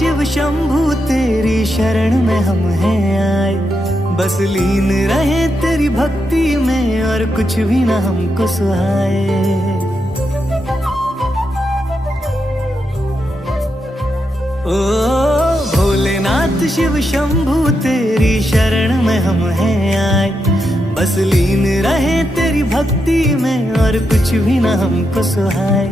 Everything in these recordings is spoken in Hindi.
शिव शंभू तेरी शरण में हम हैं आए, बस लीन रहे तेरी भक्ति में और कुछ भी ना हमको सुहाए। ओ भोलेनाथ शिव शंभू तेरी शरण में हम हैं आए, बस लीन रहे तेरी भक्ति में और कुछ भी ना हमको सुहाए।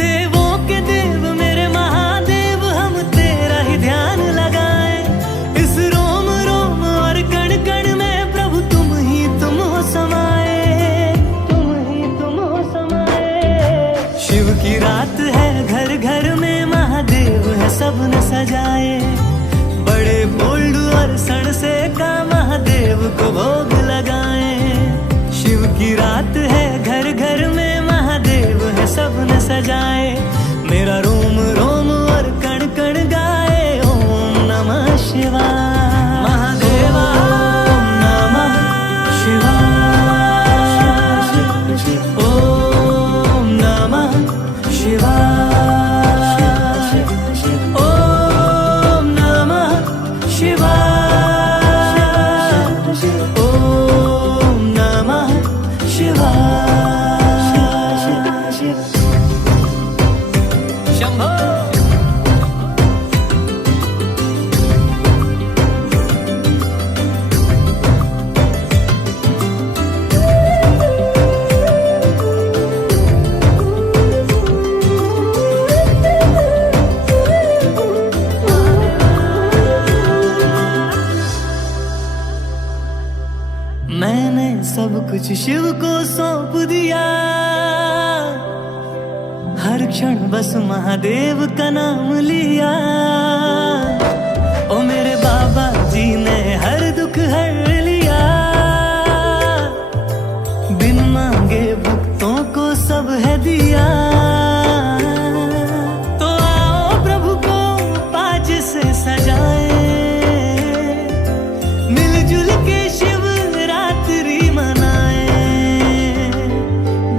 देवों के देव मेरे महादेव हम तेरा ही ध्यान लगाए, इस रोम रोम और कण कण में प्रभु तुम हो समाए, तुम हो समाए। शिव की रात है घर घर में महादेव है सबने सजाए, बड़े बोल्ड और सण से का महादेव को भोग लगाए। शिव की रात है घर घर में महादेव है सबने सजाए, मेरा रोम रोम और कण कण गाए ओम नमः शिवाय। महादेवा ओम नमः शिवाय, ओम नमः शिवाय, ओम नमः शिवाय, ओम नमः शिवाय। शंभो मैंने सब कुछ शिव को सौंप दिया, हर क्षण बस महादेव का नाम लिया। ओ मेरे बाबा जी ने हर दुख हर लिया, बिन मांगे भक्तों को सब है दिया। तो आओ प्रभु को पाज से सजाए, मिलजुल के शिव रात्रि मनाए।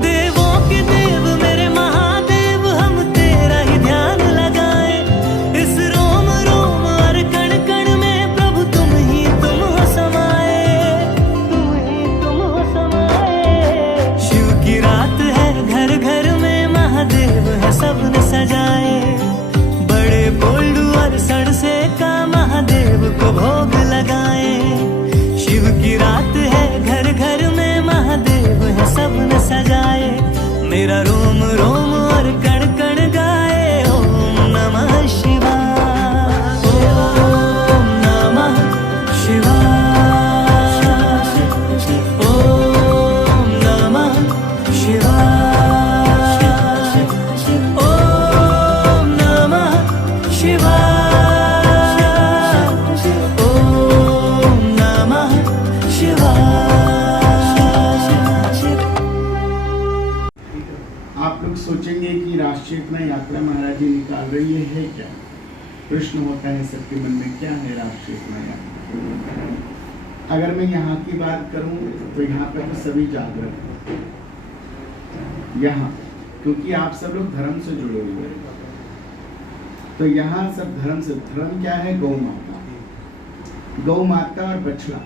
देवों के देव मेरे महादेव हम तेरा ही ध्यान लगाए, इस रोम रोम और कण कण में प्रभु तुम हो समाए, तुम हो समाए। शिव की रात है घर घर में महादेव है सबने सजाए, बड़े बोल्ड और सण से का महादेव को भोग लगाए। शिव की रात है घर घर में महादेव है सबने सजाए, मेरा रोम रोम और कण कण गाए ओम नमः शिवाय, ओम नमः शिवाय, ओम नमः शिवाय, ओम नमः शिवाय, ओम नमः शिवाय। आप लोग सोचेंगे कि राष्ट्रचेतना यात्रा महाराज जी निकाल रही है क्या? प्रश्न होता है सबके मन में, क्या है राष्ट्रचेतना यात्रा? अगर मैं यहाँ की बात करूँ तो यहाँ पर तो सभी जागृत हैं यहाँ, क्योंकि आप सब लोग धर्म से जुड़े हुए हैं। तो यहाँ सब धर्म से, धर्म क्या है? गौ माता, गौ माता और बछड़ा,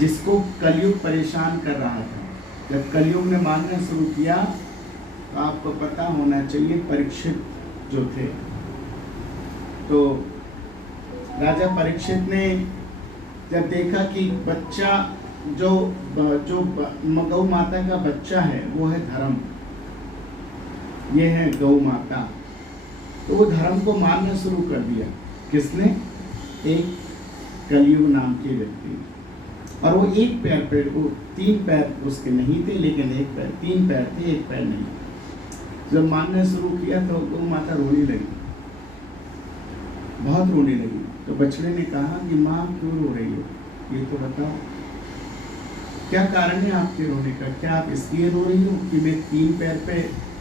जिसको कलयुग परेशान कर रहा था। जब कलयुग ने मानना शुरू किया तो आपको पता होना चाहिए, परीक्षित जो थे, तो राजा परीक्षित ने जब देखा कि बच्चा जो गौ माता का बच्चा है वो है धर्म, ये है गौ माता, तो वो धर्म को मानना शुरू कर दिया। किसने? एक कलयुग नाम के व्यक्ति। और वो एक पैर पे, वो 3 पैर उसके नहीं थे, लेकिन एक पैर, 3 पैर थे, एक पैर नहीं। जब मानना शुरू किया तो गौ माता रोने लगी, बहुत रोने लगी। तो बछड़े ने कहा कि माँ क्यों रो रही हो, ये तो बताओ, क्या कारण है आपके रोने का? क्या आप इसलिए रो रही हो कि मैं 3 पैर पे,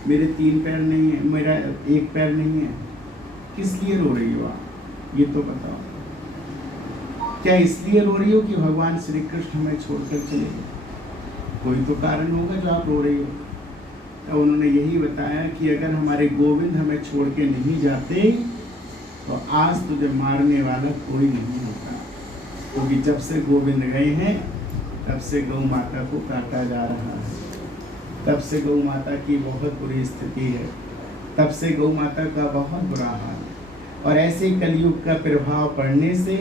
मेरे 3 पैर नहीं है, मेरा 1 पैर नहीं है? किस लिए रो रही हो आप, ये तो बताओ। क्या इसलिए रो रही हो कि भगवान श्री कृष्ण हमें छोड़कर चले गए? कोई तो कारण होगा जो आप रो रही हो। तो उन्होंने यही बताया कि अगर हमारे गोविंद हमें छोड़ के नहीं जाते तो आज तुझे मारने वाला कोई नहीं होता, क्योंकि जब से गोविंद गए हैं तब से गौ माता को काटा जा रहा है, तब से गौ माता की बहुत बुरी स्थिति है, तब से गौ माता का बहुत बुरा हाल है। और ऐसे कलयुग का प्रभाव पड़ने से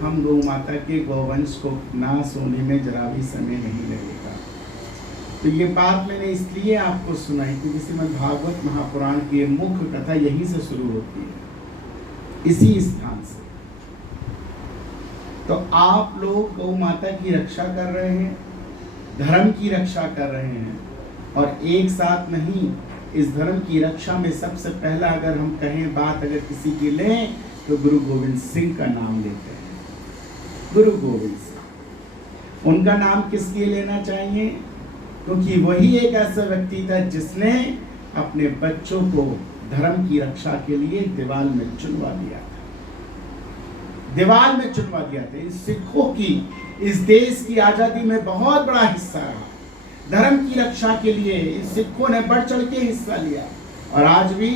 हम गौ माता के गौवंश को नाश होने में जरा भी समय नहीं लगेगा। तो ये बात मैंने इसलिए आपको सुनाई क्योंकि श्रीमद् भागवत महापुराण की मुख्य कथा यहीं से शुरू होती है, इसी स्थान से। तो आप लोग गौ माता की रक्षा कर रहे हैं, धर्म की रक्षा कर रहे हैं, और एक साथ नहीं, इस धर्म की रक्षा में सबसे पहला अगर हम कहें बात अगर किसी की लें तो गुरु गोविंद सिंह का नाम लेते हैं। गुरु गोविंद सिंह, उनका नाम किस लिए लेना चाहिए? क्योंकि वही एक ऐसा व्यक्ति था जिसने अपने बच्चों को धर्म की रक्षा के लिए दीवार में चुनवा दिया था, दीवार में चुनवा दिया था। इन सिखों की इस देश की आजादी में बहुत बड़ा हिस्सा रहा, धर्म की रक्षा के लिए इन सिखों ने बढ़ चढ़ के हिस्सा लिया। और आज भी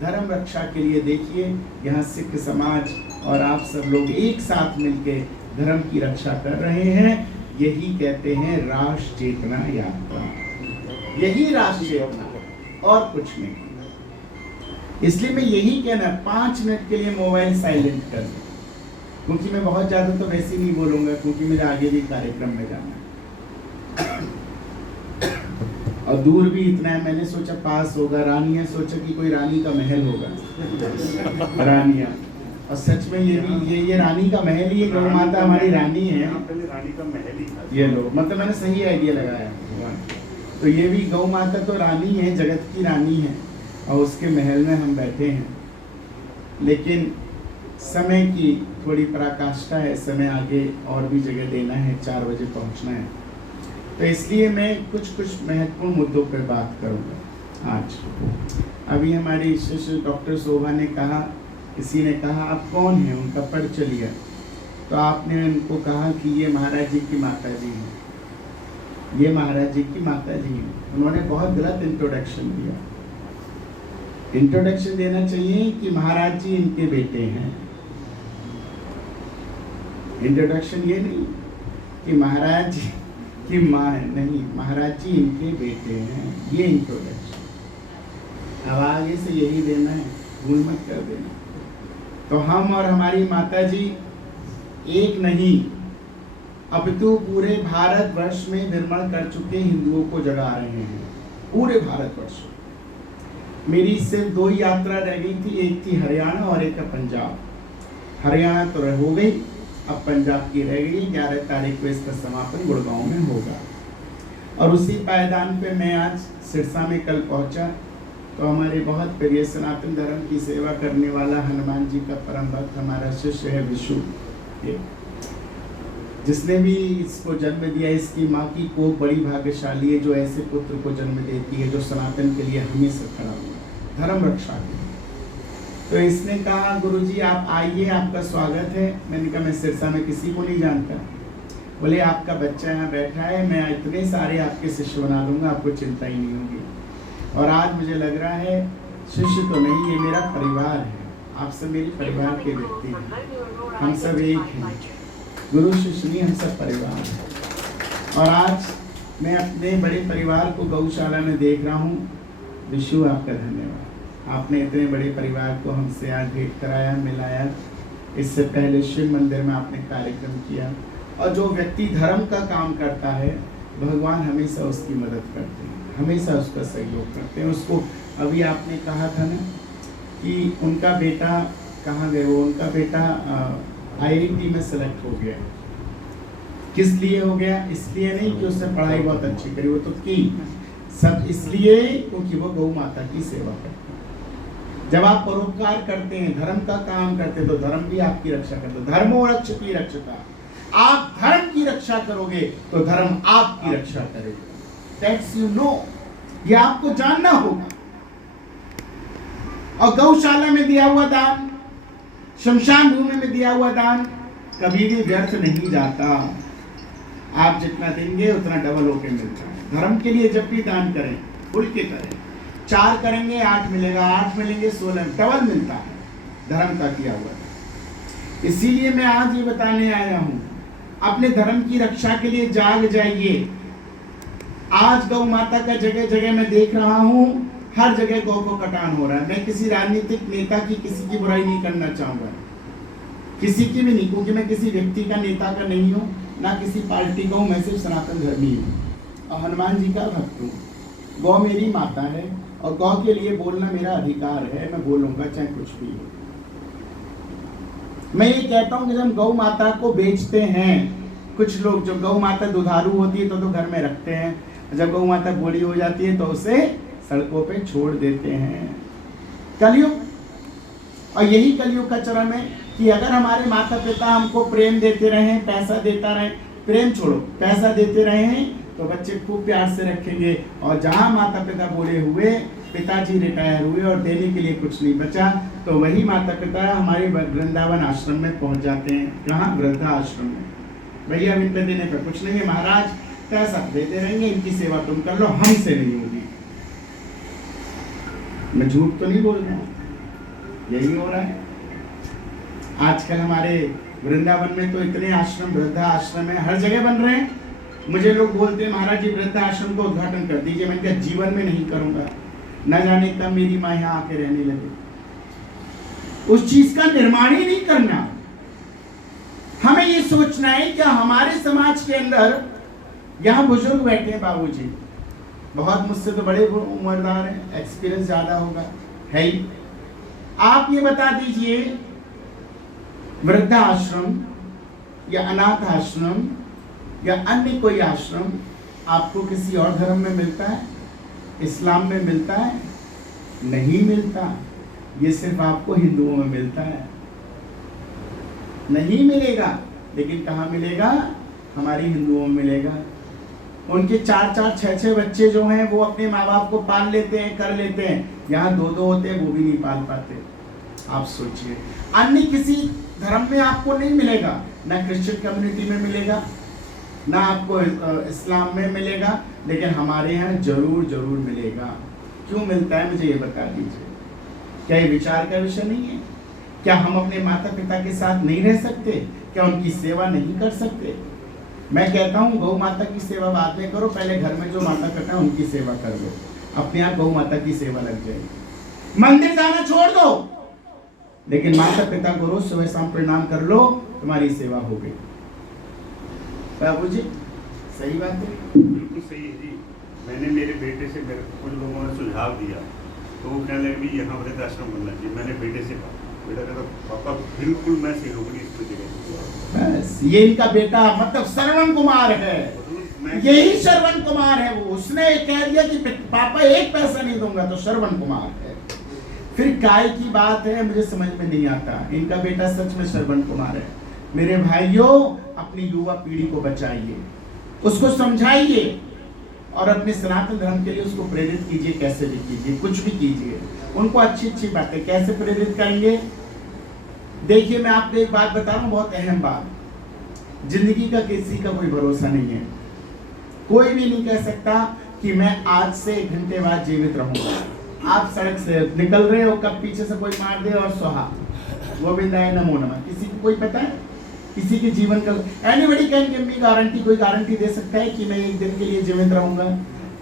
धर्म रक्षा के लिए देखिए यहाँ सिख समाज और आप सब लोग एक साथ मिलके धर्म की रक्षा कर रहे हैं। यही कहते हैं राष्ट्र चेतना यात्रा, यही राष्ट्र चेतना और कुछ नहीं। इसलिए मैं यही कहना 5 मिनट के लिए मोबाइल साइलेंट कर दूं, क्योंकि मैं बहुत ज्यादा तो वैसे नहीं बोलूंगा, क्योंकि मुझे आगे भी कार्यक्रम में जाना है और दूर भी इतना है। मैंने सोचा पास होगा, रानिया सोचा कि कोई रानी का महल होगा, रानिया। और सच में ये भी ये रानी का महल ही है, गौ माता हमारी रानी है, रानी का महल ही था ये लोग, मतलब मैंने सही आइडिया लगाया। तो ये भी गौ माता तो रानी है, जगत की रानी है, और उसके महल में हम बैठे हैं। लेकिन समय की थोड़ी पराकाष्ठा है, समय आगे और भी जगह देना है, 4 बजे पहुंचना है। तो इसलिए मैं कुछ महत्वपूर्ण मुद्दों पर बात करूंगा आज। अभी हमारी शिष्य डॉक्टर शोभा ने कहा, किसी ने कहा आप कौन हैं, उनका परिचय लिया, तो आपने उनको कहा कि ये महाराज जी की माता जी हैं, ये महाराज जी की माता जी हैं। उन्होंने बहुत गलत इंट्रोडक्शन दिया। इंट्रोडक्शन देना चाहिए कि महाराज जी इनके बेटे हैं। इंट्रोडक्शन ये नहीं कि महाराज जी की माँ है, नहीं, महाराज जी इनके बेटे हैं, ये इंट्रोडक्शन। अब आगे से यही देना है, भूल मत कर देना। तो हम और हमारी माता जी एक नहीं, अब तो पूरे भारतवर्ष में भ्रमण कर चुके हिंदुओं को जगा रहे हैं, पूरे भारतवर्ष। मेरी सिर्फ 2 यात्रा रह गई थी, एक थी हरियाणा और एक पंजाब। हरियाणा तो हो गई, अब पंजाब की रह गई। 11 तारीख को इसका समापन गुड़गांव में होगा। और उसी पायदान पे मैं आज सिरसा में कल पहुंचा, तो हमारे बहुत प्रिय सनातन धर्म की सेवा करने वाला हनुमान जी का परम भक्त हमारा शिष्य है विशु, जिसने भी इसको जन्म दिया। इसकी माँ की कोख बड़ी भाग्यशाली है जो ऐसे पुत्र को जन्म देती है जो सनातन के लिए हमेशा खड़ा हुआ, धर्म रक्षा के। तो इसने कहा गुरुजी आप आइए, आपका स्वागत है। मैंने कहा मैं सिरसा में किसी को नहीं जानता। बोले आपका बच्चा यहाँ बैठा है, मैं इतने सारे आपके शिष्य बना दूंगा, आपको चिंता ही नहीं होगी। और आज मुझे लग रहा है शिष्य तो नहीं, ये मेरा परिवार है, आप सब मेरे परिवार के व्यक्ति हैं, हम सब एक हैं, गुरु शिष्य नहीं, हम सब परिवार हैं। और आज मैं अपने बड़े परिवार को गौशाला में देख रहा हूँ। विशु आपका धन्यवाद, आपने इतने बड़े परिवार को हमसे आज भेंट कराया, मिलाया। इससे पहले शिव मंदिर में आपने कार्यक्रम किया। और जो व्यक्ति धर्म का काम करता है, भगवान हमेशा उसकी मदद करते हैं, हमेशा उसका सहयोग करते हैं। उसको अभी आपने कहा था ना कि उनका बेटा कहाँ गए, वो उनका बेटा IIT में सेलेक्ट हो गया। किस लिए हो गया? इसलिए नहीं कि उसने पढ़ाई बहुत अच्छी करी, वो तो की, सब इसलिए क्योंकि वो गौ माता की सेवा करते हैं। जब आप परोपकार करते हैं, धर्म का काम करते हैं, तो धर्म भी आपकी रक्षा करता है। धर्मो रक्षति रक्षता, आप धर्म की रक्षा करोगे तो धर्म आपकी रक्षा करेगा। That's you know, ये आपको जानना होगा। और गौशाला में दिया हुआ दान, शमशान भूमि में दिया हुआ दान कभी भी व्यर्थ नहीं जाता। आप जितना देंगे उतना डबल होके मिलता है। धर्म के लिए जब भी दान करें, खुल के करें। 4 करेंगे 8 मिलेगा, 8 मिलेंगे 16, डबल मिलता है। धर्म का किया हुआ था। इसीलिए मैं आज ये बताने आया हूं, अपने धर्म की रक्षा के लिए जाग जाइए। आज गौ माता का जगह जगह मैं देख रहा हूं, हर जगह गौ को कटान हो रहा है। मैं किसी राजनीतिक नेता की किसी की बुराई नहीं करना चाहूंगा, किसी की भी नहीं, क्योंकि मैं किसी व्यक्ति का नेता का नहीं हूं, ना किसी पार्टी का हूं। मैं सिर्फ सनातन धर्मी हूं और हनुमान जी का भक्त हूं। गौ मेरी माता है और गौ के लिए बोलना मेरा अधिकार है। मैं बोलूंगा चाहे कुछ भी हो। मैं ये कहता हूं कि जब गौ माता को बेचते हैं, कुछ लोग जो गौ माता दुधारू होती है तो घर में रखते हैं, जब गौ माता बूढ़ी हो जाती है तो उसे सड़कों पे छोड़ देते हैं। कलयुग, और यही कलयुग का चरम है कि अगर हमारे माता पिता हमको प्रेम देते रहे, पैसा देता रहे, प्रेम छोड़ो पैसा देते रहे, तो बच्चे खूब प्यार से रखेंगे। और जहाँ माता पिता बूढ़े हुए, पिताजी रिटायर हुए और देने के लिए कुछ नहीं बचा, तो वही माता पिता हमारे वृंदावन आश्रम में पहुंच जाते हैं। कहाँ? वृद्धा आश्रम में। भैया इनके देने पर कुछ नहीं है महाराज, पैसा देते रहेंगे, इनकी सेवा तुम कर लो, हमसे नहीं होगी। मैं झूठ तो नहीं बोल रहा हूँ, यही हो रहा है आजकल हमारे वृंदावन में। तो इतने आश्रम, वृद्धा आश्रम है, हर जगह बन रहे हैं। मुझे लोग बोलते हैं महाराज जी वृद्धा आश्रम का उद्घाटन कर दीजिए। मैंने कहा जीवन में नहीं करूंगा, न जाने कब मेरी माँ यहाँ आके रहने लगे। उस चीज का निर्माण ही नहीं करना। हमें ये सोचना है कि हमारे समाज के अंदर, यहाँ बुजुर्ग बैठे हैं बाबूजी, बहुत मुझसे तो बड़े उम्रदार हैं, एक्सपीरियंस ज्यादा होगा, है ही। आप ये बता दीजिए, वृद्धा आश्रम या अनाथ आश्रम या अन्य कोई आश्रम आपको किसी और धर्म में मिलता है? इस्लाम में मिलता है? नहीं मिलता। ये सिर्फ आपको हिंदुओं में मिलता है, नहीं मिलेगा। लेकिन कहाँ मिलेगा? हमारी हिंदुओं में मिलेगा। उनके 4-4, 6-6 बच्चे जो हैं वो अपने माँ बाप को पाल लेते हैं, कर लेते हैं। यहाँ 2-2 होते हैं, वो भी नहीं पाल पाते। आप सोचिए, अन्य किसी धर्म में आपको नहीं मिलेगा, ना क्रिश्चियन कम्युनिटी में मिलेगा, ना आपको इस्लाम में मिलेगा, लेकिन हमारे यहाँ जरूर जरूर मिलेगा। क्यों मिलता है मुझे ये बता दीजिए। क्या ये विचार का विषय नहीं है? क्या हम अपने माता पिता के साथ नहीं रह सकते? क्या उनकी सेवा नहीं कर सकते? मैं कहता हूँ गौ माता की सेवा बाद में करो, पहले घर में जो माता पिता है उनकी सेवा कर लो, अपने आप गौ माता की सेवा लग जाएगी। मंदिर जाना छोड़ दो, लेकिन माता पिता को रोज सुबह शाम प्रणाम कर लो, तुम्हारी सेवा हो गई। बाबू जी सही बात है? बिल्कुल सही है जी। मैंने मेरे बेटे से, मेरे कुछ लोगों ने सुझाव दिया, तो वो कहने लगे भी यहाँ वृद्धाश्रम बनना चाहिए। मैंने बेटे से कहा, बेटा कहता पापा बिल्कुल मैं सहयोगी इसको जगह। बस ये इनका बेटा मतलब श्रवण कुमार है, यही श्रवण कुमार है। वो उसने कह दिया कि पापा एक पैसा नहीं दूंगा, तो श्रवण कुमार है। फिर काय की बात है, मुझे समझ में नहीं आता। इनका बेटा सच में श्रवण कुमार है। मेरे भाइयों, अपनी युवा पीढ़ी को बचाइए, उसको समझाइए और अपने सनातन धर्म के लिए उसको प्रेरित कीजिए। कैसे भी कीजिए, कुछ भी कीजिए, उनको अच्छी अच्छी बातें कैसे प्रेरित करेंगे। देखिए मैं आपको एक बात बता रहा हूँ, बहुत अहम बात। जिंदगी का किसी का कोई भरोसा नहीं है। कोई भी नहीं कह सकता कि मैं आज से 1 घंटे बाद जीवित रहूंगा। आप सड़क से निकल रहे हो, कब पीछे से कोई मार दे और सुहा गोविंदाय नमो नमः, किसी को कोई पता है? किसी के जीवन का anybody can give me guarantee. कोई गारंटी दे सकता है कि मैं 1 दिन के लिए जीवित रहूंगा?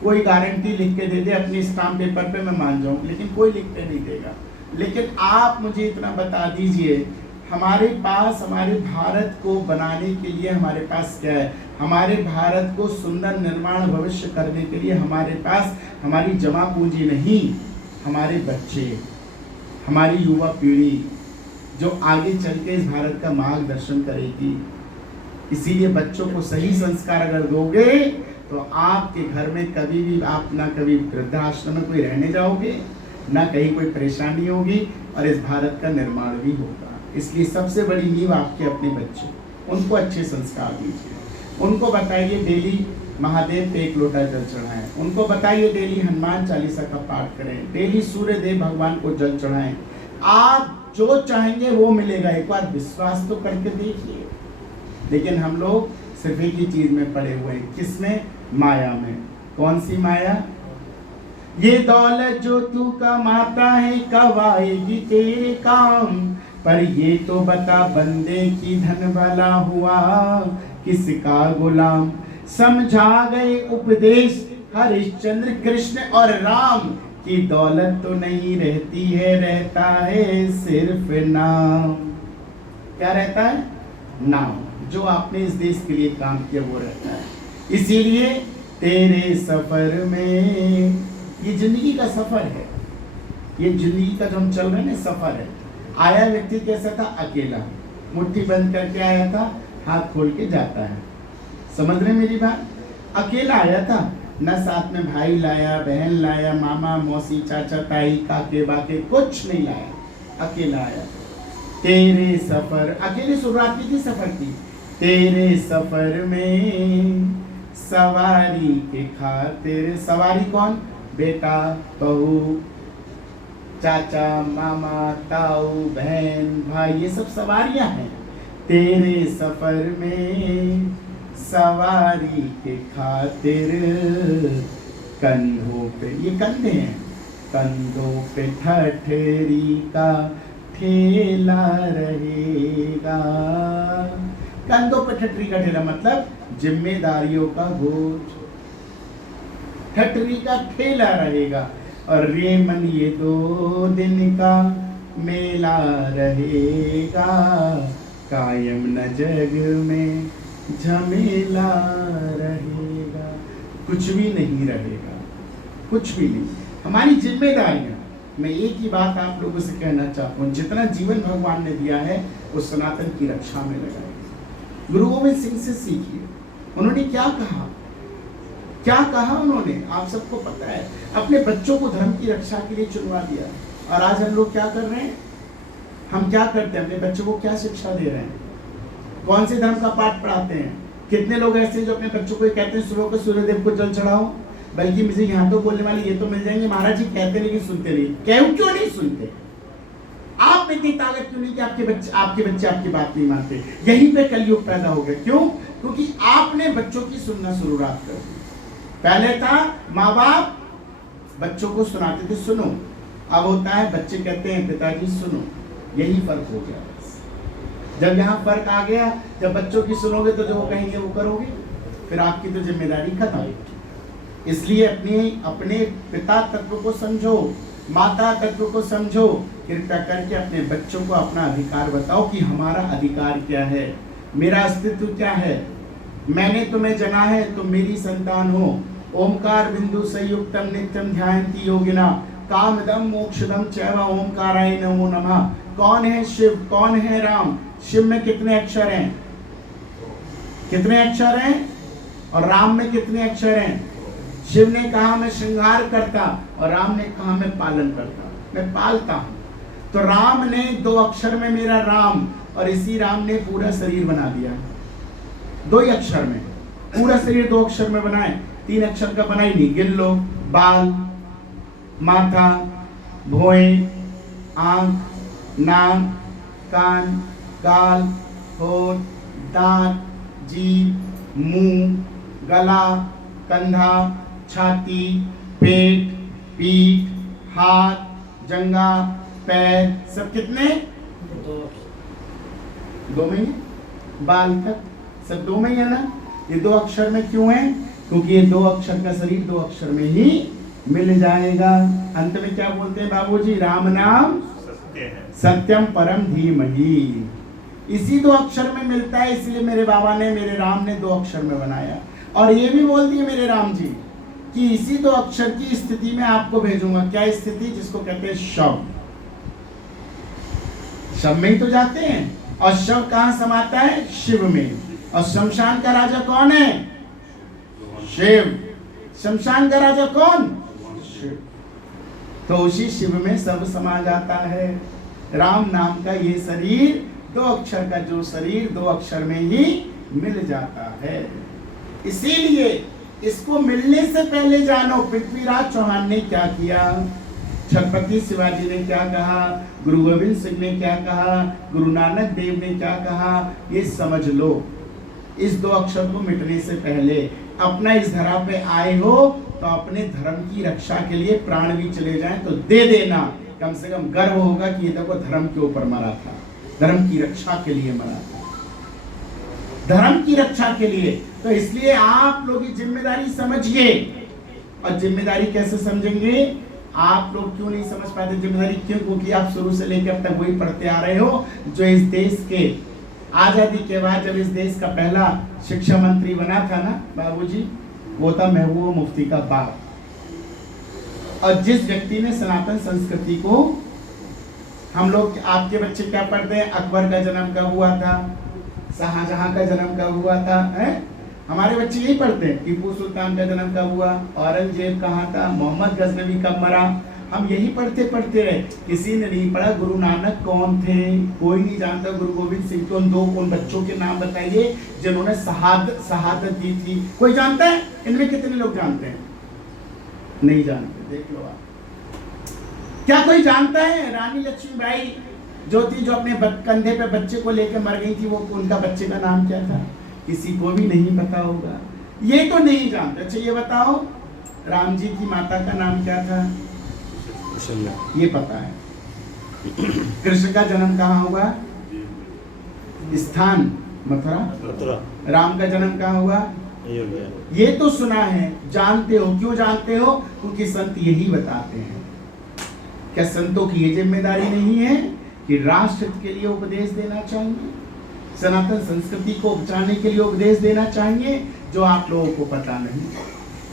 कोई गारंटी लिख के दे दे अपनी स्टाम्प पेपर पे, मैं मान जाऊं, लेकिन कोई लिख के नहीं देगा। लेकिन आप मुझे इतना बता दीजिए, हमारे पास, हमारे भारत को बनाने के लिए हमारे पास क्या है? हमारे भारत को सुंदर निर्माण भविष्य करने के लिए हमारे पास हमारी जमा पूंजी नहीं, हमारे बच्चे, हमारी युवा पीढ़ी जो आगे चल के इस भारत का मार्गदर्शन करेगी। इसीलिए बच्चों को सही संस्कार अगर दोगे तो आपके घर में कभी भी आप ना कभी वृद्धाश्रम में कोई रहने जाओगे, ना कहीं कोई परेशानी होगी, और इस भारत का निर्माण भी होगा। इसलिए सबसे बड़ी नींव आपके अपने बच्चे, उनको अच्छे संस्कार दीजिए। उनको बताइए डेली महादेव पे 1 लोटा जल चढ़ाएं। उनको बताइए डेली हनुमान चालीसा का पाठ करें, डेली सूर्य देव भगवान को जल चढ़ाएं। आप जो चाहेंगे वो मिलेगा। एक बार विश्वास तो करके देखिए। लेकिन हम लोग सिर्फ एक ही चीज में पड़े हुए हैं। किसमें? माया में। कौन सी माया? ये दौलत जो तू कमाता है कब आएगी तेरे काम? पर ये तो बता बंदे की धन भला हुआ किसका गुलाम। समझा गए उपदेश हरिश्चंद्र कृष्ण और राम की दौलत तो नहीं रहती है, रहता है सिर्फ नाम। क्या रहता है? नाम। जो आपने इस देश के लिए काम किया वो रहता है। इसीलिए तेरे सफर में, ये जिंदगी का सफर है, ये जिंदगी का जो हम चल रहे हैं ना सफर है। आया व्यक्ति कैसा था? अकेला, मुट्ठी बंद करके आया था, हाथ खोल के जाता है। समझ रहे मेरी बात? अकेला आया था, न साथ में भाई लाया, बहन लाया, मामा मौसी चाचा ताई काके बाके कुछ नहीं लाया, अकेला आया। तेरे सफर, अकेले शुरुआत की थी सफर की। तेरे सफर में सवारी के खातिर, सवारी कौन? बेटा, बहू, चाचा, मामा, ताऊ, बहन, भाई, ये सब सवारियां हैं। तेरे सफर में सवारी के खातिर कंधों पे, ये कंधे हैं, कंधों पे ठठरी का ठेला रहेगा। कंधों पे ठठरी का ठेला मतलब जिम्मेदारियों का बोझ, ठठरी का ठेला रहेगा। और रे मन ये 2 दिन का मेला रहेगा, कायम न जग में झमेला रहेगा। कुछ भी नहीं रहेगा, कुछ भी नहीं। हमारी जिम्मेदारियां, मैं एक ही बात आप लोगों से कहना चाहता हूँ, जितना जीवन भगवान ने दिया है वो सनातन की रक्षा में लगाइए। गुरु गोविंद सिंह से सीखिए, उन्होंने क्या कहा, क्या कहा उन्होंने, आप सबको पता है। अपने बच्चों को धर्म की रक्षा के लिए चुनवा दिया। और आज हम लोग क्या कर रहे हैं? हम क्या करते हैं? अपने बच्चों को क्या शिक्षा दे रहे हैं? कौन से धर्म का पाठ पढ़ाते हैं? कितने लोग ऐसे हैं जो अपने बच्चों को कहते हैं सुबह को सूर्यदेव को जल चढ़ाओ, बल्कि मुझे यहाँ तो बोलने वाले ये तो मिल जाएंगे, महाराज जी कहते लेकिन सुनते नहीं। क्यों नहीं सुनते? आप में इतनी ताकत क्यों नहीं कि आपके बच्चे आपकी बात नहीं मानते? यहीं पे कलयुग पैदा हो गया। क्यों? क्योंकि आपने बच्चों की सुनना शुरुआत कर दी। पहले था माँ बाप बच्चों को सुनाते थे सुनो, अब होता है बच्चे कहते हैं पिताजी सुनो। यही फर्क हो गया। जब यहाँ फर्क आ गया, जब बच्चों की सुनोगे तो जो वो कहेंगे वो करोगे, फिर आपकी तो जिम्मेदारी खत्म। इसलिए अपने पिता तत्व को समझो, माता तत्व को समझो, कृपया करके अपने बच्चों को अपना अधिकार बताओ कि हमारा अधिकार क्या है, मेरा अस्तित्व क्या है। मैंने तुम्हें जना है, तुम मेरी संतान हो। ओमकार बिंदु संयुक्तम नित्यम ध्यायन्ति योगिना कामदम मोक्षदम चैव ओमकाराय नमो नमः। कौन है शिव, कौन है राम? शिव में कितने अक्षर हैं? कितने अक्षर हैं? और राम में कितने अक्षर हैं? शिव ने कहा मैं श्रृंगार करता और राम ने कहा मैं पालन करता, मैं पालता हूं। तो राम ने 2 अक्षर में मेरा राम, और इसी राम ने पूरा शरीर बना दिया। 2 ही अक्षर में पूरा शरीर 2 अक्षर में बनाए, 3 अक्षर का बना ही नहीं। गिन लो, बाल, माथा, भौहें, आंख, नाक, कान, गाल, होठ, दांत, जीभ, मुंह, गला, कंधा, छाती, पेट, पीठ, हाथ, जंघा, पैर, सब कितने? 2 में ही। बाल तक सब 2 में ही है ना। ये 2 अक्षर में क्यों है? क्योंकि ये 2 अक्षर का शरीर 2 अक्षर में ही मिल जाएगा। अंत में क्या बोलते हैं बाबूजी? राम नाम सत्यम परम धीमहि। इसी 2 अक्षर में मिलता है, इसलिए मेरे बाबा ने, मेरे राम ने 2 अक्षर में बनाया। और ये भी बोल दिए मेरे राम जी कि इसी 2 अक्षर की स्थिति में आपको भेजूंगा। क्या स्थिति? जिसको कहते हैं शव। शव में ही तो जाते हैं, और शव कहाँ समाता है? शिव में। और शमशान का राजा कौन है? शिव। शमशान का राजा कौन? शिव। तो उसी शिव में सब समा जाता है। राम नाम का ये शरीर 2 अक्षर का जो शरीर 2 अक्षर में ही मिल जाता है। इसीलिए इसको मिलने से पहले जानो पृथ्वीराज चौहान ने क्या किया, छत्रपति शिवाजी ने क्या कहा, गुरु गोविंद सिंह ने क्या कहा, गुरु नानक देव ने क्या कहा, ये समझ लो। इस 2 अक्षर को मिटने से पहले अपना इस धरा पे आए हो तो अपने धर्म की रक्षा के लिए प्राण भी चले जाएं तो दे देना। कम से कम गर्व होगा कि ये देखो धर्म के ऊपर मरा था। धर्म की रक्षा के लिए मरा था, धर्म की रक्षा के लिए। तो इसलिए आप लोग की जिम्मेदारी समझिए। और जिम्मेदारी कैसे समझेंगे? आप लोग क्यों नहीं समझ पाते जिम्मेदारी? क्यों? क्योंकि आप शुरू से लेकर अब तक वही पढ़ते आ रहे हो जो इस देश के आजादी के बाद जब इस देश का पहला शिक्षा मंत्री बना था ना बाबूजी, वो था महबूब मुफ्ती का बाप। और जिस व्यक्ति ने सनातन संस्कृति को, हम लोग, आपके बच्चे क्या पढ़ते हैं? अकबर का जन्म कब हुआ था, शाहजहां का जन्म कब हुआ था, है? हमारे बच्चे यही पढ़ते हैं। टीपू सुल्तान का जन्म कब हुआ, औरंगजेब कहाँ था, मोहम्मद गजनवी कब मरा, हम यही पढ़ते पढ़ते रहे। किसी ने नहीं पढ़ा गुरु नानक कौन थे, कोई नहीं जानता। गुरु गोविंद सिंह को उन बच्चों के नाम बताइए जिन्होंने शहादत दी थी, कोई जानता है? इनमें कितने लोग जानते हैं? नहीं जानते। देख लो आप, क्या कोई जानता है? रानी लक्ष्मीबाई जो थी, जो अपने कंधे पे बच्चे को लेकर मर गई थी, वो उनका बच्चे का नाम क्या था? किसी को भी नहीं पता होगा। ये तो नहीं जानते। अच्छा ये बताओ, राम जी की माता का नाम क्या था? ये पता है। कृष्ण का जन्म कहाँ हुआ? स्थान मथुरा। राम का जन्म कहाँ हुआ? ये तो सुना है, जानते हो। क्यों जानते हो? क्योंकि संत यही बताते हैं। क्या संतों की ये जिम्मेदारी नहीं है कि राष्ट्र के लिए उपदेश देना चाहिए, सनातन संस्कृति को बचाने के लिए उपदेश देना चाहिए, जो आप लोगों को पता नहीं।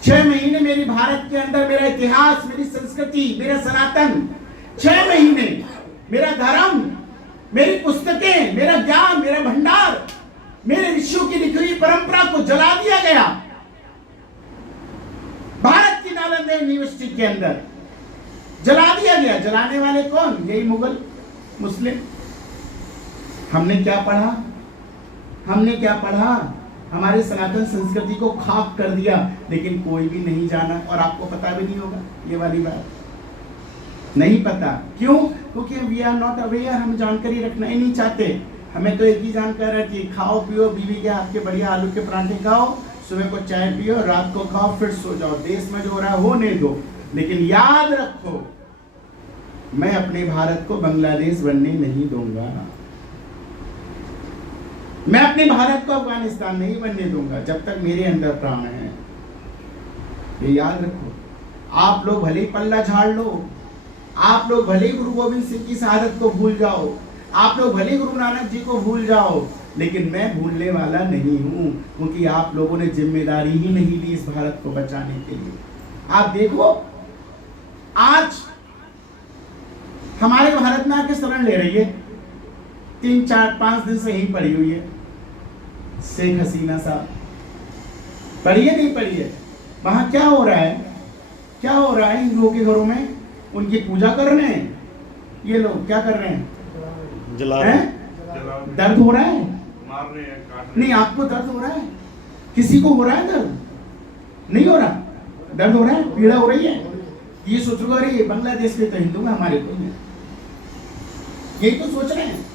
6 महीने मेरी भारत के अंदर मेरा इतिहास, मेरी संस्कृति, मेरा सनातन, 6 महीने मेरा धर्म, मेरी पुस्तकें, मेरा ज्ञान, मेरा भंडार, मेरे ऋषियों की लिखी हुई परंपरा को जला दिया गया। भारत की नालंदा यूनिवर्सिटी के अंदर जला दिया गया। जलाने वाले कौन? यही मुगल मुस्लिम। हमने क्या पढ़ा? हमने क्या पढ़ा? हमारे सनातन संस्कृति को खाक कर दिया, लेकिन कोई भी नहीं जाना। और आपको पता भी नहीं होगा ये वाली बात, नहीं पता। क्यों? क्योंकि वी आर नॉट अवेयर, हम जानकारी रखना ही नहीं चाहते। हमें तो एक ही जानकारी रखिए, खाओ पियो, बीवी के हाथ के बढ़िया आलू के पराठे खाओ, सुबह को चाय पियो, रात को खाओ, फिर सो जाओ। देश में जो हो रहा है होने दो, लेकिन याद रखो, मैं अपने भारत को बांग्लादेश बनने नहीं दूंगा। मैं अपने भारत को अफगानिस्तान नहीं बनने दूंगा जब तक मेरे अंदर प्राण है। ये याद रखो। आप लोग भले ही पल्ला झाड़ लो, आप लोग भले ही गुरु गोविंद सिंह की शहादत को भूल जाओ, आप लोग भले ही गुरु नानक जी को भूल जाओ, लेकिन मैं भूलने वाला नहीं हूं, क्योंकि आप लोगों ने जिम्मेदारी ही नहीं ली इस भारत को बचाने के लिए। आप देखो, आज हमारे भारत में आके शरण ले रही है, 3, 4, 5 दिन से यहीं पड़ी हुई है शेख हसीना साहब। पढ़ी है नहीं पढ़ी है? वहां क्या हो रहा है? क्या हो रहा है? हिंदुओं के घरों में उनकी पूजा कर रहे हैं। ये लोग क्या कर रहे हैं? जला रहे हैं। दर्द हो रहा है? मार रहे हैं, काट रहे हैं। नहीं, आपको दर्द हो रहा है? किसी को हो रहा है दर्द? नहीं हो रहा? दर्द हो रहा है, पीड़ा हो रही है। ये सोच रहे अरे बांग्लादेश के तो हिंदू में, हमारे कोई नहीं। यही तो सोच रहे हैं,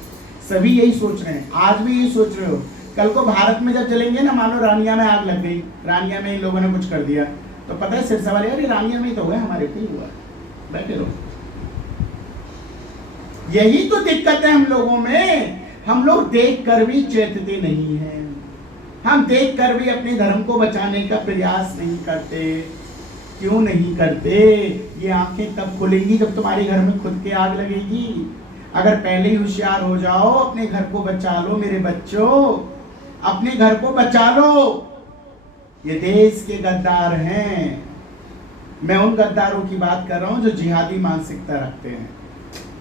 सभी यही सोच रहे हैं। आज भी यही सोच रहे हो। कल को भारत में जब चलेंगे ना, मान लो रानिया में आग लग गई, रानिया में इन लोगों ने कुछ कर दिया, तो पता है सिरसा वाले, अरे रानिया में ही तो हुआ, हमारे को ही हुआ, बैठे रहो। यही तो दिक्कत है हम लोगों में। हम लोग देख कर भी चेतते नहीं हैं, हम देख कर भी अपने धर्म को बचाने का प्रयास नहीं करते। क्यों नहीं करते? ये आंखें तब खुलेंगी जब तुम्हारे घर में खुद के आग लगेगी। अगर पहले ही होशियार हो जाओ, अपने घर को बचा लो मेरे बच्चों, अपने घर को बचा लो। ये देश के गद्दार हैं। मैं उन गद्दारों की बात कर रहा हूं जो जिहादी मानसिकता रखते हैं,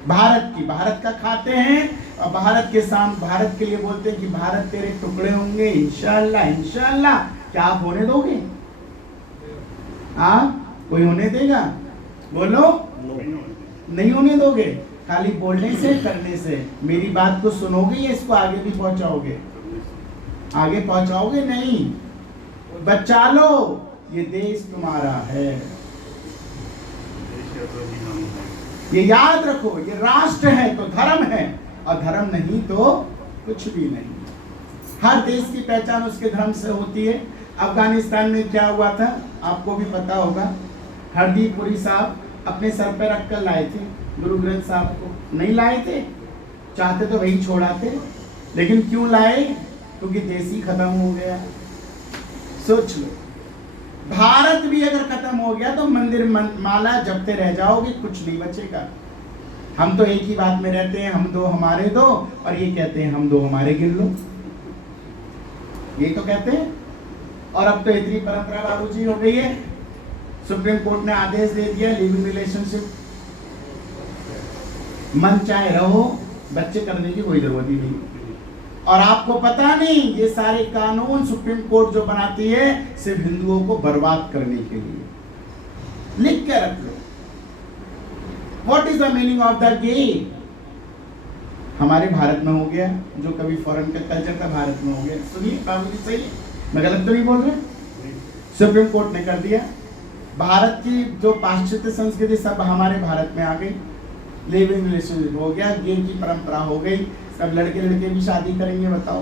भारत की, भारत का खाते हैं और भारत के सामने, भारत के लिए बोलते हैं कि भारत तेरे टुकड़े होंगे इंशाअल्लाह, इंशाअल्लाह। क्या आप होने दोगे? आप कोई होने देगा? बोलो, नहीं होने दोगे। खाली बोलने से, करने से। मेरी बात को सुनोगे या इसको आगे भी पहुंचाओगे? आगे पहुंचाओगे नहीं। बचा लो, ये देश तुम्हारा है, ये याद रखो। ये राष्ट्र है तो धर्म है, और धर्म नहीं तो कुछ भी नहीं। हर देश की पहचान उसके धर्म से होती है। अफगानिस्तान में क्या हुआ था आपको भी पता होगा। हरदीप पुरी साहब अपने सर पर रख कर लाए थे गुरु ग्रंथ साहब को, नहीं लाए थे? चाहते तो वही छोड़ाते, लेकिन क्यों लाए? क्योंकि देसी खत्म हो गया। सोच लो, भारत भी अगर खत्म हो गया तो मंदिर माला जपते रह जाओगे, कुछ नहीं बचेगा। हम तो एक ही बात में रहते हैं, हम दो हमारे दो, और ये कहते हैं हम दो हमारे गिन लो, ये तो कहते हैं। और अब तो इतनी परंपरा बाबूजी हो गई है, सुप्रीम कोर्ट ने आदेश दे दिया लिविंग रिलेशनशिप मन चाहे रहो, बच्चे करने की कोई जरूरत ही नहीं। और आपको पता नहीं, ये सारे कानून सुप्रीम कोर्ट जो बनाती है सिर्फ हिंदुओं को बर्बाद करने के लिए। लिख के रख लो, what is the meaning of the game. हमारे भारत में हो गया जो कभी फॉरेन का कल्चर था, भारत में हो गया। सुनिए बाबूजी, सही है, मैं गलत तो नहीं बोल रहा? सुप्रीम कोर्ट ने कर दिया, भारत की जो पाश्चात्य संस्कृति सब हमारे भारत में आ गई, लिविंग रिलेशनशिप हो गया, गेम की परंपरा हो गई, सब लड़के लड़के भी शादी करेंगे। बताओ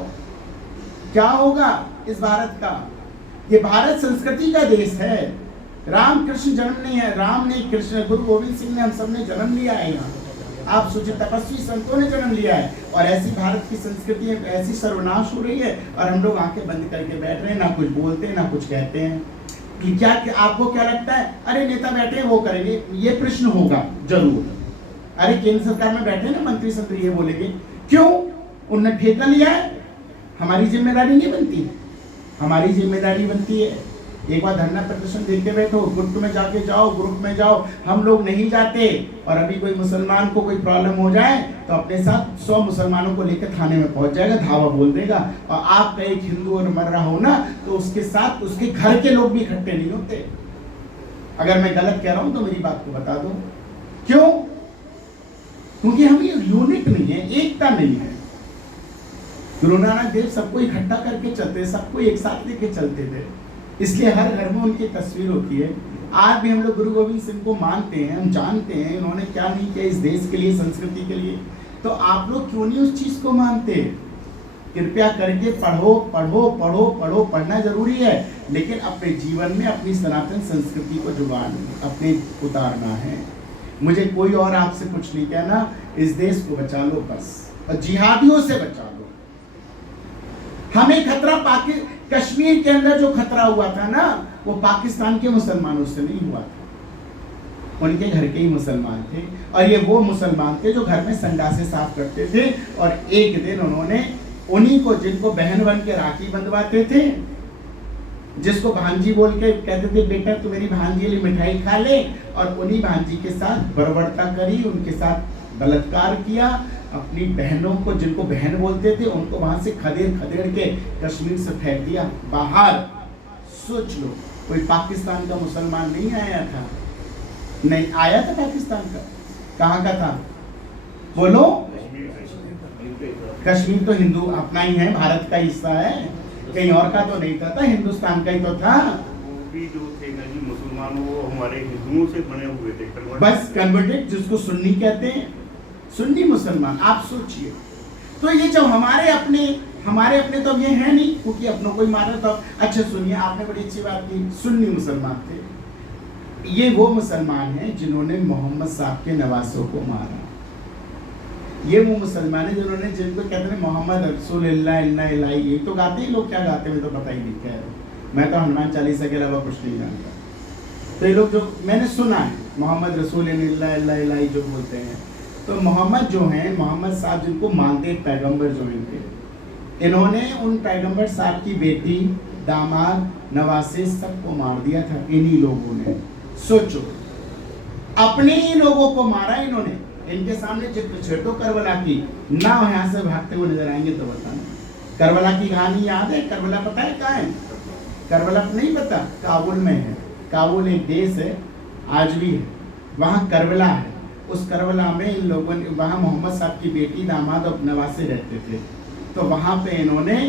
क्या होगा इस भारत का? ये भारत संस्कृति का देश है। राम कृष्ण जन्म नहीं है, राम ने, कृष्ण, गुरु गोविंद सिंह ने, हम सब ने जन्म लिया है यहाँ। आप सोचिए, तपस्वी संतों ने जन्म लिया है, और ऐसी भारत की संस्कृति ऐसी सर्वनाश हो रही है, और हम लोग आंखें बंद करके बैठ रहे हैं, ना कुछ बोलते हैं ना कुछ कहते हैं। कि क्या आपको क्या लगता है, अरे नेता बैठे हैं वो करेंगे, ये प्रश्न होगा जरूर। अरे केंद्र सरकार में बैठे ना मंत्री संतरी, ये बोलेंगे क्यों? उनने ठेका लिया है, हमारी जिम्मेदारी नहीं बनती? हमारी जिम्मेदारी बनती है। एक बार धरना प्रदर्शन देख के बैठो, ग्रुप में जाके जाओ, ग्रुप में जाओ, हम लोग नहीं जाते। और अभी कोई मुसलमान को कोई प्रॉब्लम हो जाए तो अपने साथ 100 मुसलमानों को लेकर थाने में पहुंच जाएगा, धावा बोल देगा। और आपका एक हिंदू और मर रहा हो ना, तो उसके साथ उसके घर के लोग भी इकट्ठे नहीं होते। अगर मैं गलत कह रहा हूं तो मेरी बात को बता दो, क्यों? क्योंकि हम ये यूनिट नहीं है, एकता नहीं है। गुरु नानक देव सबको इकट्ठा करके चलते, सबको एक साथ लेके चलते थे, इसलिए हर घर में उनकी तस्वीर होती है। आज भी हम लोग गुरु गोविंद सिंह को मानते हैं, हम जानते हैं इन्होंने क्या नहीं किया इस देश के लिए, संस्कृति के लिए। तो आप लोग क्यों नहीं उस चीज को मानते? कृपया करके पढ़ो पढ़ो पढ़ो पढ़ो, पढ़ना जरूरी है, लेकिन अपने जीवन में अपनी सनातन संस्कृति को जुबान अपने उतारना है। मुझे कोई और आपसे कुछ नहीं कहना, इस देश को बचा लो बस, और जिहादियों से बचा लो। हमें खतरा कश्मीर के अंदर जो खतरा हुआ था ना, वो पाकिस्तान के मुसलमानों से नहीं हुआ था, उनके घर के ही मुसलमान थे। और ये वो मुसलमान थे जो घर में संडासे साफ करते थे, और एक दिन उन्होंने उन्हीं को, जिनको बहन बन के राखी बंधवाते थे, जिसको भांजी बोल के कहते थे बेटा तू मेरी भांजी लिए मिठाई खा ले, और उन्हीं भांजी के साथ बर्बरता करी, उनके साथ बलात्कार किया। अपनी बहनों को, जिनको बहन बोलते थे, उनको वहां से खदेड़ खदेड़ के कश्मीर से फेंक दिया बाहर। सोच लो, कोई पाकिस्तान का मुसलमान नहीं आया था, नहीं आया था पाकिस्तान का, कहाँ का था बोलो? कश्मीर तो हिंदू अपना ही है, भारत का हिस्सा है, कहीं और का तो नहीं था, हिंदुस्तान का ही तो था। वो भी जो थे ना जी मुसलमान, वो हमारे हिंदुओं से बने हुए थे, बस कन्वर्टेड, जिसको सुन्नी कहते हैं, सुन्नी मुसलमान। आप सोचिए, तो ये जब हमारे अपने तो ये है नहीं, क्योंकि अपनों को ही मारा। तो अच्छा सुनिए, आपने बड़ी अच्छी बात की, सुन्नी मुसलमान थे। ये वो मुसलमान हैं जिन्होंने मोहम्मद साहब के नवासों को मारा। ये वो मुसलमान है जिन्होंने, जिनको कहते हैं मोहम्मद रसूलुल्लाह इन्ना इलाही, ये तो गाते ही लोग, क्या गाते हैं तो पता ही नहीं क्या है। मैं तो हनुमान चालीसा के अलावा कुछ नहीं जानता। तो ये लोग जो मैंने सुना है, मोहम्मद रसूलुल्लाह इन्ना इलाही जो बोलते हैं, तो मोहम्मद जो हैं, मोहम्मद साहब जिनको मानते पैगंबर जो इनके, इन्होंने उन पैगंबर साहब की बेटी, दामाद, नवासे सबको मार दिया था इन्हीं लोगों ने। सोचो, अपने ही लोगों को मारा इन्होंने। इनके सामने चित्र छेड़ दो करबला की, ना यहाँ से भागते हुए नजर आएंगे तो बताना। करबला की कहानी याद है? करबला पता है कहाँ है? करबला नहीं पता? काबुल में है। काबुल एक देश है, आज भी है, वहाँ करबला है। उस करबला में इन लोगों ने, वहाँ मोहम्मद साहब की बेटी, दामाद और नवासे रहते थे, तो वहाँ पे इन्होंने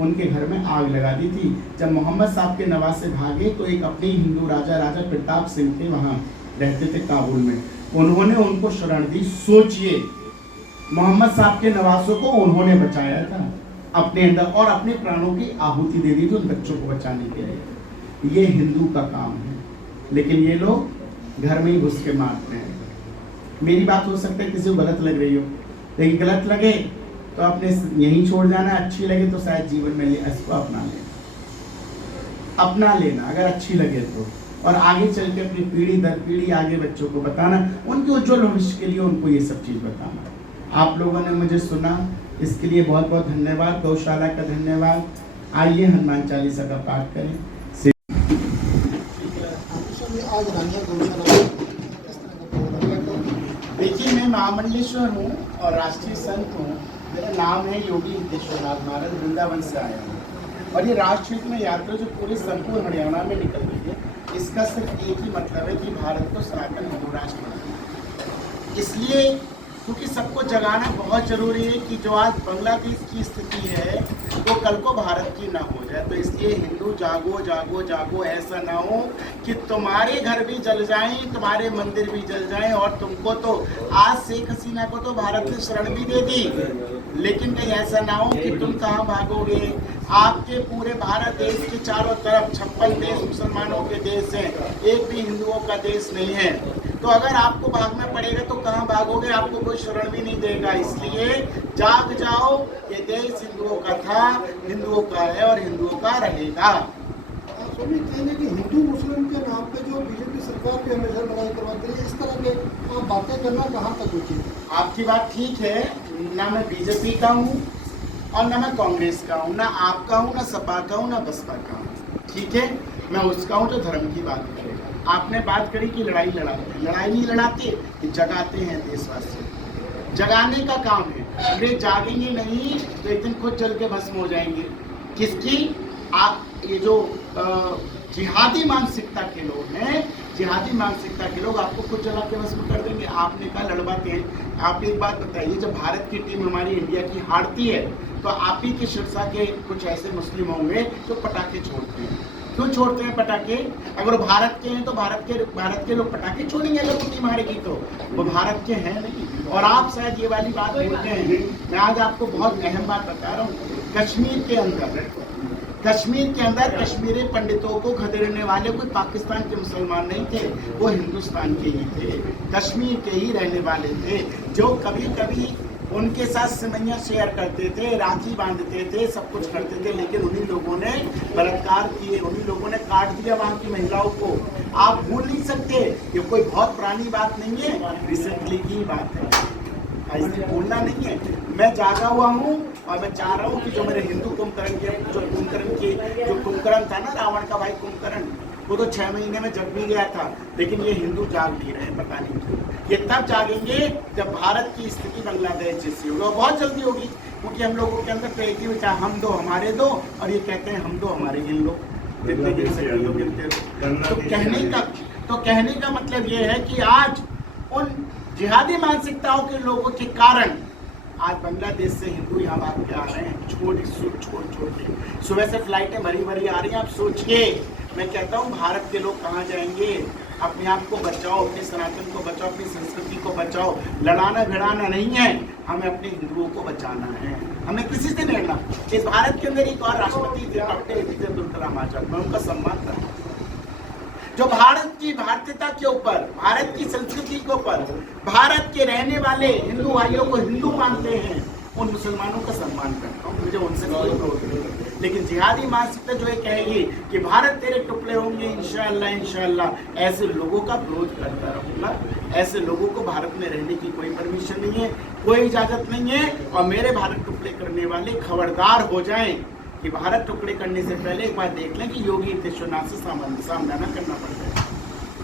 उनके घर में आग लगा दी थी। जब मोहम्मद साहब के नवासे भागे तो एक अपने हिंदू राजा प्रताप सिंह थे, वहाँ रहते थे काबुल में, उन्होंने उनको शरण दी। सोचिए, मोहम्मद साहब के नवासों को उन्होंने बचाया था अपने अंदर, और अपने प्राणों की आहुति दे दी थी उन बच्चों को बचाने के लिए। ये हिंदू का काम है, लेकिन ये लोग घर में ही घुस के मारते हैं। मेरी बात हो सकता है किसी को गलत लग रही हो, लेकिन गलत लगे तो आपने यहीं छोड़ जाना, अच्छी लगे तो शायद जीवन में इसको अपना लेना अगर अच्छी लगे तो, और आगे चल के अपनी पीढ़ी दर पीढ़ी आगे बच्चों को बताना, उनके उज्जवल भविष्य के लिए उनको ये सब चीज़ बताना। आप लोगों ने मुझे सुना, इसके लिए बहुत बहुत धन्यवाद। गौशाला का धन्यवाद। आइए हनुमान चालीसा का पाठ करें। देखिए, मैं महामंडलेश्वर हूँ और राष्ट्रीय संत हूँ। मेरा नाम है योगी हितेश्वर नाथ महाराज, वृंदावन से आया हूँ। और ये राष्ट्रहित में यात्रा जो पूरे संपूर्ण हरियाणा में निकल रही है, इसका सिर्फ एक ही मतलब है कि भारत को सनातन हिंदू राष्ट्र बनाना। इसलिए क्योंकि सबको जगाना बहुत जरूरी है कि जो आज बांग्लादेश की स्थिति है वो कल को भारत की ना हो जाए। तो इसलिए हिंदू जागो जागो जागो, ऐसा ना हो कि तुम्हारे घर भी जल जाएं, तुम्हारे मंदिर भी जल जाएं। और तुमको तो आज शेख हसीना को तो भारत ने शरण भी दे दी, लेकिन कहीं ऐसा ना हो कि तुम कहाँ भागोगे। आपके पूरे भारत देश के चारों तरफ 56 देश मुसलमानों के देश हैं, एक भी हिंदुओं का देश नहीं है। तो अगर आपको भागना पड़ेगा तो कहाँ भागोगे, आपको कोई शरण भी नहीं देगा। इसलिए जाग जाओ, ये देश हिंदुओं का था, हिंदुओं का है और हिंदुओं का रहेगा। स्वामी, कहने कि हिंदू मुस्लिम के नाम पे जो बीजेपी सरकार भी हमेशा लड़ाई करवाती है, इस तरह के बातें करना कहाँ तक उचित है? आपकी बात ठीक है, ना मैं बीजेपी का हूँ और ना मैं कांग्रेस का हूँ, ना आपका हूँ, ना सपा का हूँ, ना बसपा का हूँ। ठीक है, मैं उसका हूँ जो धर्म की बात करेगा। आपने बात करी कि लड़ाई लड़ाते, लड़ाई नहीं लड़ाते, जगाते हैं देशवासी। जगाने का काम है। अंग्रेज जागेंगे नहीं तो एक दिन खुद जल के भस्म हो जाएंगे। किसकी? आप ये जो जिहादी मानसिकता के लोग हैं, जिहादी मानसिकता के लोग आपको खुद जला के भस्म कर देंगे। आपने कहा लड़वाते हैं। आप एक बात बताइए, जब भारत की टीम हमारी इंडिया की हारती है तो आप ही के शिरसा के कुछ ऐसे मुस्लिम होंगे जो पटाखे छोड़ते हैं। क्यों छोड़ते हैं पटाखे? अगर वो भारत के हैं तो भारत के लोग पटाखे छोड़ेंगे अगर वो टीम हारेगी तो। वो भारत के हैं नहीं। और आप शायद ये वाली बात बोलते हैं। मैं आज आपको बहुत अहम बात बता रहा हूँ। कश्मीर के अंदर कश्मीरी पंडितों को खदेड़ने वाले कोई पाकिस्तान के मुसलमान नहीं थे, वो हिंदुस्तान के ही थे, कश्मीर के ही रहने वाले थे, जो कभी कभी उनके साथ सिमैया शेयर करते थे, राखी बांधते थे, सब कुछ करते थे। लेकिन उन्हीं लोगों ने बलात्कार किए, उन्हीं लोगों ने काट दिया वहाँ की महिलाओं को। आप भूल नहीं सकते, ये कोई बहुत पुरानी बात नहीं है, रिसेंटली की बात है, ऐसे बोलना नहीं है। मैं जागा हुआ हूँ और मैं चाह रहा हूँ कि जो मेरे हिंदू कुंभकर्ण था ना, रावण का भाई कुंभकर्ण, वो तो 6 महीने में जग भी गया था। लेकिन ये हिंदू जाग नहीं रहे, पता नहीं क्यों। ये तब जागेंगे जब भारत की स्थिति बांग्लादेश जैसी होगी, और बहुत जल्दी होगी, क्योंकि हम लोगों के अंदर तो एक ही विचार, हम दो हमारे दो, और ये कहते हैं हम दो हमारे गिन लो, जितने गिन सकते हो गिनते हो। तो कहने का मतलब ये है कि आज उन जिहादी मानसिकताओं के लोगों के कारण आज बांग्लादेश से हिंदू यहाँ भाग के आ रहे हैं, छोड़ के। सुबह से फ्लाइटें भरी भरी आ रही हैं। आप सोचिए, मैं कहता हूँ भारत के लोग कहाँ जाएंगे? अपने आप को बचाओ, अपने सनातन को बचाओ, अपनी संस्कृति को बचाओ। लड़ाना भिड़ाना नहीं है, हमें अपने हिंदुओं को बचाना है, हमें किसी से नहीं लड़ना। इस भारत के अंदर एक और राष्ट्रपति थे, डॉक्टर APJ अब्दुल कलाम आजाद, मैं उनका सम्मान करता हूँ, जो भारत की भारतीयता के ऊपर, भारत की संस्कृति के ऊपर, भारत के रहने वाले हिंदू भाइयों को हिंदू मानते हैं, उन मुसलमानों का सम्मान करता हूँ, मुझे उनसे कोई विरोध नहीं। लेकिन जिहादी मानसिकता जो है कहेगी कि भारत तेरे टुकड़े होंगे इंशाअल्लाह इंशाअल्लाह, ऐसे लोगों का विरोध करता रहूँगा। ऐसे लोगों को भारत में रहने की कोई परमिशन नहीं है, कोई इजाज़त नहीं है। और मेरे भारत टुकड़े करने वाले खबरदार हो जाएं कि भारत टुकड़े करने से पहले एक बार देख लें कि योगी हितेश्वर नाथ से सामना करना पड़ता है,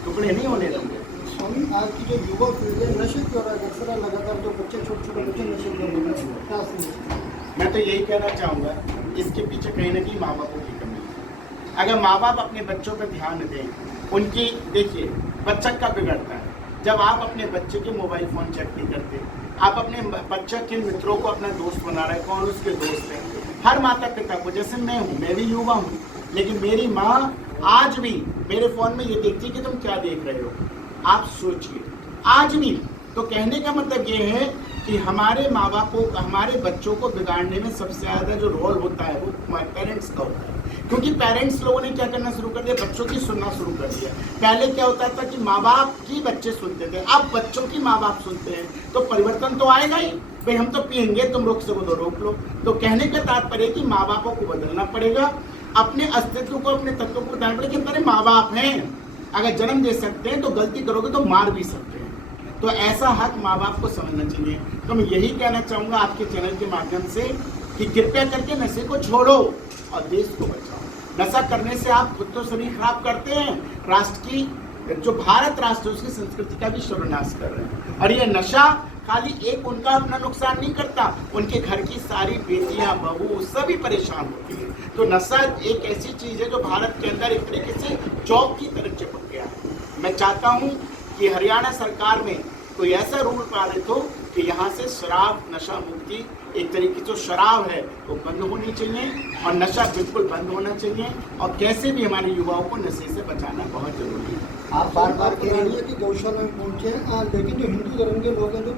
टुकड़े नहीं होने देंगे। स्वामी, आज की जो युवा पीढ़ी है नशे की ओर अग्रसर है, लगातार जो बच्चे छोटे बच्चे नशे कर रहे हैं, क्या समझते? मैं तो यही कहना चाहूँगा, इसके पीछे कहीं ना कहीं माँ बापों की कमी है। अगर माँ बाप अपने बच्चों पर ध्यान दें, उनकी, देखिए बच्चा कब बिगड़ता है? जब आप अपने बच्चे के मोबाइल फ़ोन चेक नहीं करते, आप अपने बच्चा के मित्रों को अपना दोस्त बना रहे, कौन उसके दोस्त हैं। हर माता पिता को, जैसे मैं हूँ, मैं भी युवा हूँ, लेकिन मेरी माँ आज भी मेरे फ़ोन में ये देखती है कि तुम क्या देख रहे हो। आप सोचिए, आज भी। तो कहने का मतलब ये है कि हमारे माँ बापों, हमारे बच्चों को बिगाड़ने में सबसे ज़्यादा जो रोल होता है वो पेरेंट्स का होता है। क्योंकि पेरेंट्स लोगों ने क्या करना शुरू कर दिया, बच्चों की सुनना शुरू कर दिया। पहले क्या होता था कि माँ बाप की बच्चे सुनते थे, अब बच्चों की माँ बाप सुनते हैं, तो परिवर्तन तो आएगा ही। भाई हम तो पियेंगे, तुम रोक सको तो रोक लो। तो कहने का तात्पर्य कि माँ बापों को बदलना पड़ेगा, अपने अस्तित्व को, अपने तत्व को बताना पड़ेगा कि हमारे माँ बाप हैं, अगर जन्म दे सकते हैं तो गलती करोगे तो मार भी सकते हैं। तो ऐसा हक माँ बाप को समझना चाहिए। तो मैं यही कहना चाहूँगा आपके चैनल के माध्यम से कि कृपया करके नशे को छोड़ो और देश को बचाओ। नशा करने से आप खुद तो शरीर खराब करते हैं, राष्ट्र की जो भारत राष्ट्र उसकी संस्कृति का भी सर्वनाश कर रहे हैं। और ये नशा खाली एक उनका अपना नुकसान नहीं करता, उनके घर की सारी बेटियां, बहू सभी परेशान होती है। तो नशा एक ऐसी चीज है जो भारत के अंदर एक तरीके से चौक की तरफ चिपक गया है। मैं चाहता हूं कि हरियाणा सरकार में कोई ऐसा रूल पारित हो कि यहाँ से शराब नशा मुक्ति, एक तरीके से जो शराब है वो बंद होनी चाहिए और नशा बिल्कुल बंद होना चाहिए। और कैसे भी हमारे युवाओं को नशे से बचाना बहुत जरूरी है। आप बार कह रही है कि गौशाला में पहुंचे, लेकिन जो हिंदू धर्म के लोग हैं जो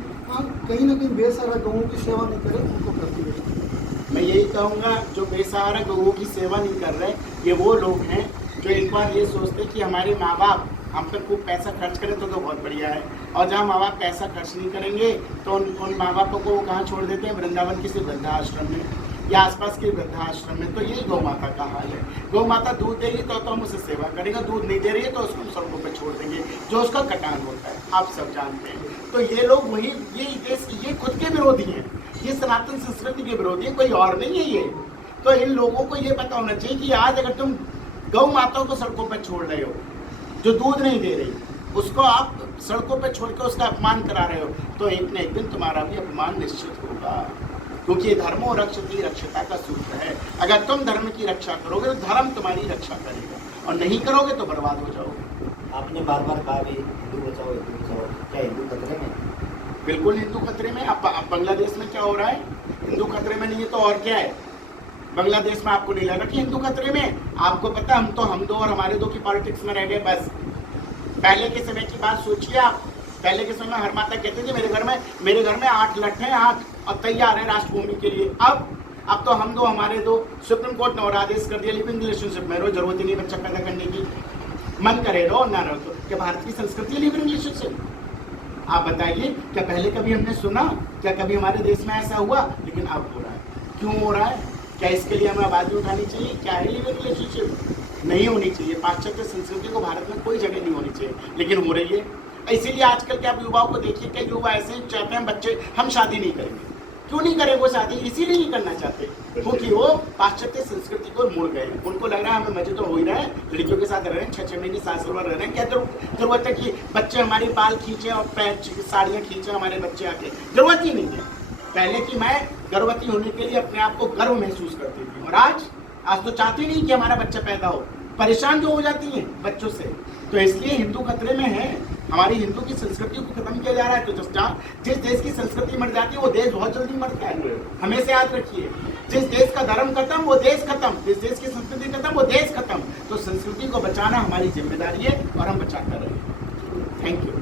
कहीं ना कहीं बेसहारा गौओं की सेवा नहीं करें, उनको करती है। मैं यही कहूँगा, जो बेसहारा गौओं की सेवा नहीं कर रहे ये वो लोग हैं जो एक बार ये सोचते कि हमारे माँ बाप हम पर खूब पैसा खर्च करें तो बहुत बढ़िया है, और जहाँ माँ बाप पैसा खर्च नहीं करेंगे तो उन माँ बापों को वो कहाँ छोड़ देते हैं, वृंदावन किसी वृद्धाश्रम में या आसपास के वृद्धाश्रम में। तो यही गौ माता का हाल है। गौ माता दूध दे रही तो हम उससे सेवा करेंगे, दूध नहीं दे रही है तो उसको हम सड़कों पर छोड़ देंगे, जो उसका कटान होता है, आप सब जानते हैं। तो ये लोग वही ये खुद के विरोधी हैं, ये सनातन संस्कृति के विरोधी है, कोई और नहीं है ये। तो इन लोगों को ये पता होना चाहिए कि आज अगर तुम गौ माताओं को सड़कों पर छोड़ रहे हो, जो दूध नहीं दे रही उसको आप सड़कों पर छोड़ के उसका अपमान करा रहे हो, तो एक न एक दिन तुम्हारा भी अपमान निश्चित होगा, क्योंकि धर्मो रक्षति रक्षता का सूत्र है। अगर तुम धर्म की रक्षा करोगे तो धर्म तुम्हारी रक्षा करेगा, और नहीं करोगे तो बर्बाद हो जाओगे। आपने बार बार कहा भी हिंदू बचाओ, क्या हिंदू खतरे में? बिल्कुल हिंदू खतरे में। अब बांग्लादेश में क्या हो रहा है, हिंदू खतरे में नहीं है तो और क्या है? बांग्लादेश में आपको नहीं लगा कि हिंदू खतरे में? आपको पता हम दो और हमारे दो की पॉलिटिक्स में रह गए बस। पहले के समय की बात सोचिए आप, पहले के समय हर माता कहते थे मेरे घर में 8 लठ हैं, 8 और तैयार है राष्ट्रभूमि के लिए। अब तो हम दो हमारे दो, सुप्रीम कोर्ट ने और आदेश कर दिया लिविंग रिलेशनशिप में रहो, जरूरत ही नहीं बच्चा पैदा करने की, मन करे रहो ना रहो। तो क्या भारत की संस्कृति लिविंग रिलेशनशिप? आप बताइए, क्या पहले कभी हमने सुना? क्या कभी हमारे देश में ऐसा हुआ? लेकिन अब हो रहा है। क्यों हो रहा है? क्या इसके लिए हमें आवाज उठानी चाहिए? क्या है लिविंग रिलेशनशिप? नहीं होनी चाहिए। पाश्चात्य संस्कृति को भारत में कोई जगह नहीं होनी चाहिए, लेकिन हो रही है। इसीलिए आजकल के आप युवाओं को देखिए, कई युवा ऐसे ही चाहते हैं बच्चे हम शादी नहीं करेंगे। क्यों नहीं करें वो शादी? इसीलिए नहीं करना चाहते क्योंकि वो पाश्चात्य संस्कृति को मुड़ गए हैं। उनको लग रहा है हमें मजे तो हो ही रहा है, लड़कियों के साथ रह रहे हैं, 6-6 महीने 7 साल रह रहे हैं, क्या जरूरत है कि बच्चे हमारी बाल खींचे और पैर साड़ियाँ खींचे हमारे बच्चे आके? जरूरत ही नहीं है। पहले की मैं गर्भवती होने के लिए अपने आप को गर्व महसूस करती थी, और आज तो चाहती नहीं कि हमारा बच्चा पैदा हो, परेशान जो हो जाती हैं बच्चों से। तो इसलिए हिंदू खतरे में है, हमारी हिंदू की संस्कृति को खत्म किया जा रहा है। तो जिस देश की संस्कृति मर जाती है वो देश बहुत जल्दी मरता है, हमेशा याद रखिए। जिस देश का धर्म खत्म वो देश खत्म, जिस देश की संस्कृति खत्म वो देश खत्म। तो संस्कृति को बचाना हमारी जिम्मेदारी है और हम बचाते रहेंगे। Thank you.